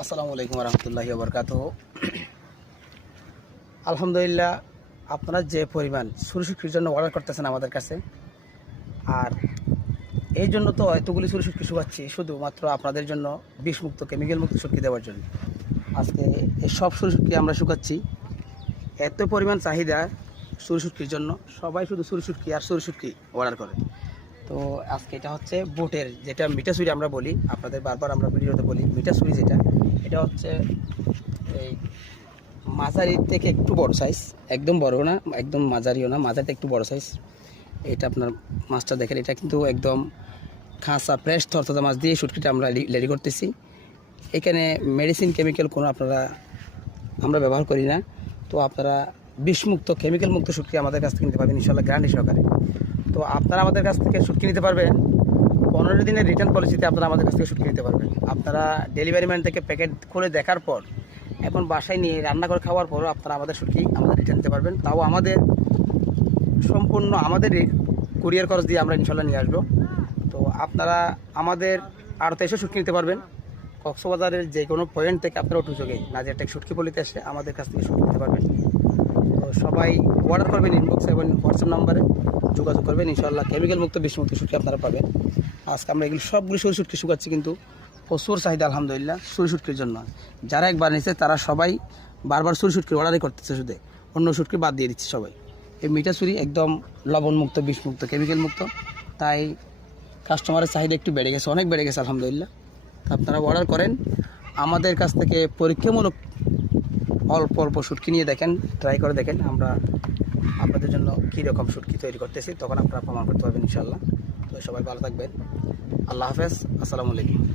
আসসালামু আলাইকুম রহমতুল্লাহি বরকাত আলহামদুলিল্লাহ, আপনারা যে পরিমাণ সুরসুক্তির জন্য অর্ডার করতেছেন আমাদের কাছে, আর এই জন্য তো এতগুলি সুরসুক্তি শুকাচ্ছি শুধুমাত্র আপনাদের জন্য বিষমুক্ত কেমিক্যাল মুক্ত শুটকি দেওয়ার জন্য। আজকে এই সব সুরসুক্তি আমরা শুকাচ্ছি। এত পরিমাণ চাহিদা সুরসুটকির জন্য, সবাই শুধু সুরসুটকি আর সুরসুটকি অর্ডার করে। তো আজকে এটা হচ্ছে বোটের যেটা মিঠা সুরি আমরা বলি, আপনাদের বারবার আমরা ভিডিওতে বলি মিঠা সুরি যেটা, এটা হচ্ছে এই মাঝারির থেকে একটু বড় সাইজ একদম বড় না, একদম মাঝারিও না, মাঝারিতে একটু বড় সাইজ এটা আপনার মাছটা দেখেন, এটা কিন্তু একদম খাঁচা ফ্রেশ থরথতা মাছ দিয়ে শুটকিটা আমরা রেডি করতেছি। এখানে মেডিসিন কেমিক্যাল কোনো আপনারা, আমরা ব্যবহার করি না। তো আপনারা বিষমুক্ত কেমিক্যাল মুক্ত শুটকি আমাদের কাছ থেকে নিতে পারবেন ইনশাল্লাহ গ্যারান্টি সহকারে। তো আপনারা আমাদের কাছ থেকে শুটকি নিতে পারবেন। পনেরো দিনের রিটার্ন পলিসিতে আপনারা আমাদের কাছ থেকে শুটকি নিতে পারবেন। আপনারা ডেলিভারি ম্যান থেকে প্যাকেট খুলে দেখার পর, এখন বাসায় নিয়ে রান্না করে খাওয়ার পরও আপনারা আমাদের শুটকি আমাদের রিটার্ন নিতে পারবেন। তাও আমাদের সম্পূর্ণ আমাদের কুরিয়ার খরচ দিয়ে আমরা ইনশাল্লাহ নিয়ে আসব। তো আপনারা আমাদের আড়তে এসে শুটকি নিতে পারবেন। কক্সবাজারের যে কোনো পয়েন্ট থেকে আপনারা ওটু যোগে নাজিয়াটেক শুটকি পলিতে এসে আমাদের কাছ থেকে শুট নিতে পারবেন। তো সবাই অর্ডার করবেন ইনবক্স এবং হোয়াটসঅ্যাপ নাম্বারে যোগাযোগ করবেন। ইনশাল্লাহ কেমিক্যাল মুক্ত বিষমুক্ত শুটকি আপনারা পাবেন। আজকে আমরা এগুলো সবগুলো সরু শুটকি শুকাচ্ছি কিন্তু প্রচুর চাহিদা, আলহামদুলিল্লাহ, সরু শুটকির জন্য। যারা একবার নিচ্ছে তারা সবাই বারবার সরু শুটকির অর্ডারই করতেছে শুধু। অন্য শুটকি বাদ দিয়ে দিচ্ছে সবাই। এই মিঠা ছুরি একদম লবণ মুক্ত বিষমুক্ত কেমিক্যাল মুক্ত। তাই কাস্টমারের চাহিদা একটু বেড়ে গেছে, অনেক বেড়ে গেছে, আলহামদুলিল্লাহ। আপনারা অর্ডার করেন। আমাদের কাছ থেকে পরীক্ষামূলক অল্প অল্প শুটকি নিয়ে দেখেন ট্রাই করে দেখেন আমরা আপনাদের জন্য কী রকম শুটকি তৈরি করতেছি, তখন আপনারা প্রমাণ করতে পারবেন ইনশাল্লাহ তো সবাই ভালো থাকবেন। আল্লাহ হাফেজ, আসসালামু আলাইকুম।